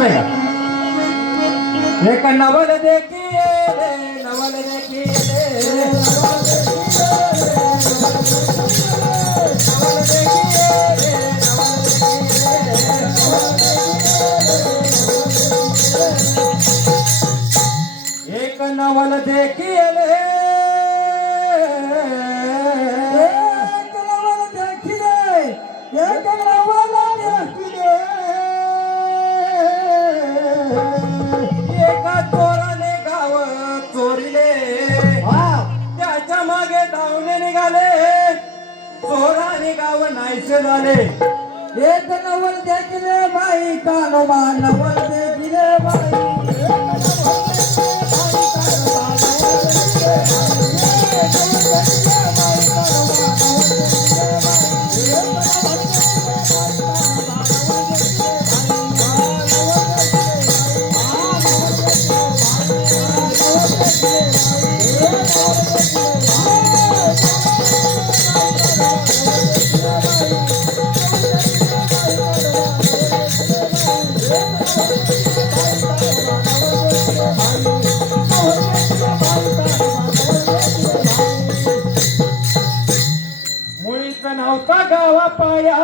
असं आहे का? एक नवल देखिए रे, नवल देखिए रे, नवल देखिए रे, एक नवल देखिए रे, एक नवल देखिले, एक नवल देखिले. एका चोराने गाव चोरीले, हा, त्याच्या मागे धावणे निघाले, चोराने गाव नाहीसे झाले. एक नवल देखिले बाई कानोबा नवल देखिले बाई. मुळीच नव्हता गावा पाया,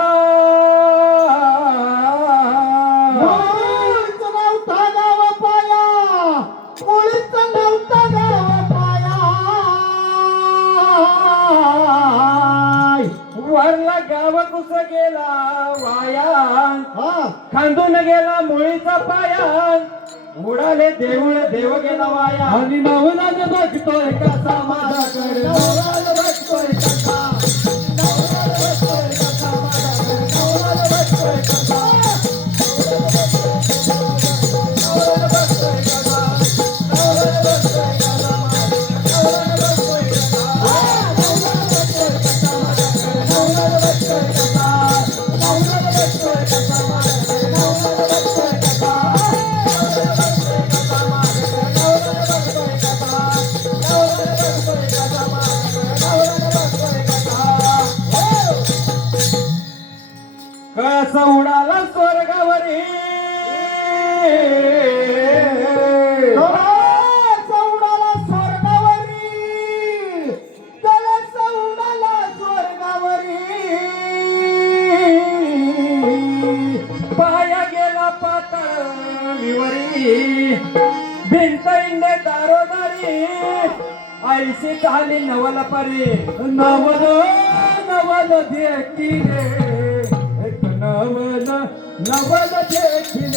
मुळीच नव्हता गाव पाया, मुळीच नव्हता गाव पाया. वरला गाव कुस गेला वाया, हा, खांदून गेला मुळीचा पाया, उडाले देऊळ देव गेला वाया. आणि नवलाच बघतोय कसा माझ्याकडे, नवलाच बघतोय कसा, नवलाच बघतोय कसा माझ्याकडे, नवलाच बघतोय कसा, नवलाच बघतोय कसा, नवलाच बघतोय कसा माझ्याकडे, नवलाच बघतोय कसा, नवलाच बघतोय कसा माझ्याकडे, नवलाच बघतोय कसा, नवलाच बघतोय कसा माझ्याकडे, नवलाच बघतोय कसा, नवलाच बघतोय कसा माझ्याकडे, नवलाच बघतोय कसा, नवलाच बघतोय कसा. कळस उडाला स्वर्गावरी, कळस उडाला स्वर्गावरी, कळस उडाला स्वर्गावरी. पाया गेला पाताळीवरी, भिंत इंडे दारोदारी, आईशी झाली नवल परी. नवल नवल देखिले, एक नवल नवल देखिले.